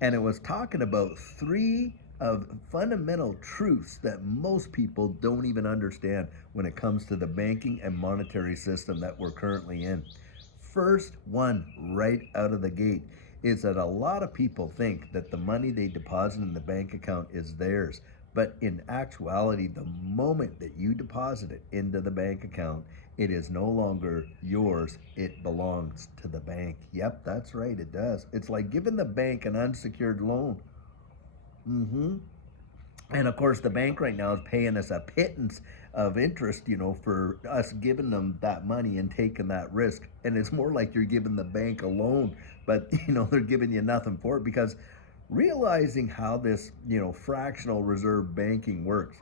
and it was talking about three of fundamental truths that most people don't even understand when it comes to the banking and monetary system that we're currently in. First one, right out of the gate, is that a lot of people think that the money they deposit in the bank account is theirs. But in actuality, the moment that you deposit it into the bank account, it is no longer yours. It belongs to the bank. Yep, that's right, it does. It's like giving the bank an unsecured loan. Mm-hmm. And of course, the bank right now is paying us a pittance of interest, for us giving them that money and taking that risk. And it's more like you're giving the bank a loan, but they're giving you nothing for it because realizing how this, fractional reserve banking works,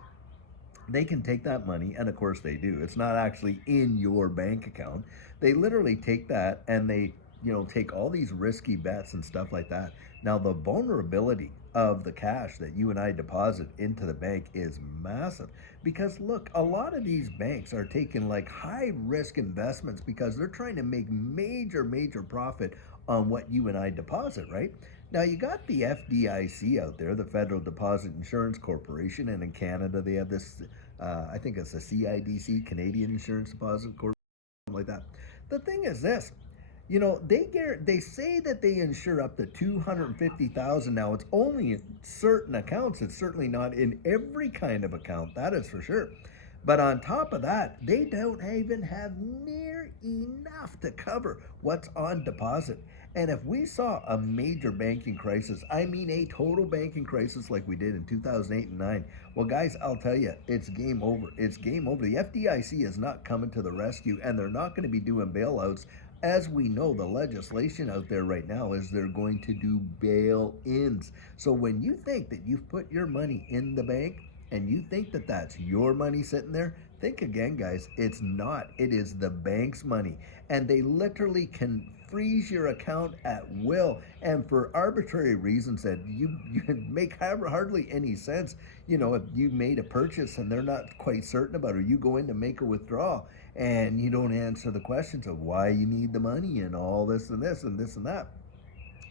they can take that money, and of course they do. It's not actually in your bank account. They literally take that and they, take all these risky bets and stuff like that. Now, the vulnerability of the cash that you and I deposit into the bank is massive because look, a lot of these banks are taking like high risk investments because they're trying to make major profit on what you and I deposit, right? Now you got the FDIC out there, the Federal Deposit Insurance Corporation, and in Canada they have this. I think it's the CIDC, Canadian Insurance Deposit Corporation, something like that. The thing is this, they say that they insure up to 250,000. Now it's only in certain accounts. It's certainly not in every kind of account. That is for sure. But on top of that, they don't even have near enough to cover what's on deposit. And if we saw a major banking crisis, I mean a total banking crisis like we did in 2008 and 9, well, guys, I'll tell you, it's game over. It's game over. The FDIC is not coming to the rescue, and they're not going to be doing bailouts. As we know, the legislation out there right now is they're going to do bail ins. So when you think that you've put your money in the bank, and you think that that's your money sitting there, think again, guys. It's not. It is the bank's money. And they literally can freeze your account at will and for arbitrary reasons that you make hardly any sense. If you made a purchase and they're not quite certain about it, or you go in to make a withdrawal and you don't answer the questions of why you need the money and all this and this and this and that,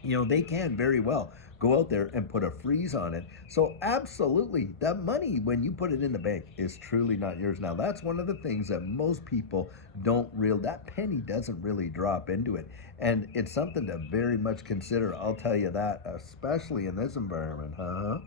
they can very well go out there and put a freeze on it. So, absolutely, that money, when you put it in the bank, is truly not yours. Now, that's one of the things that most people don't real. That penny doesn't really drop into it. And it's something to very much consider. I'll tell you that, especially in this environment. Huh?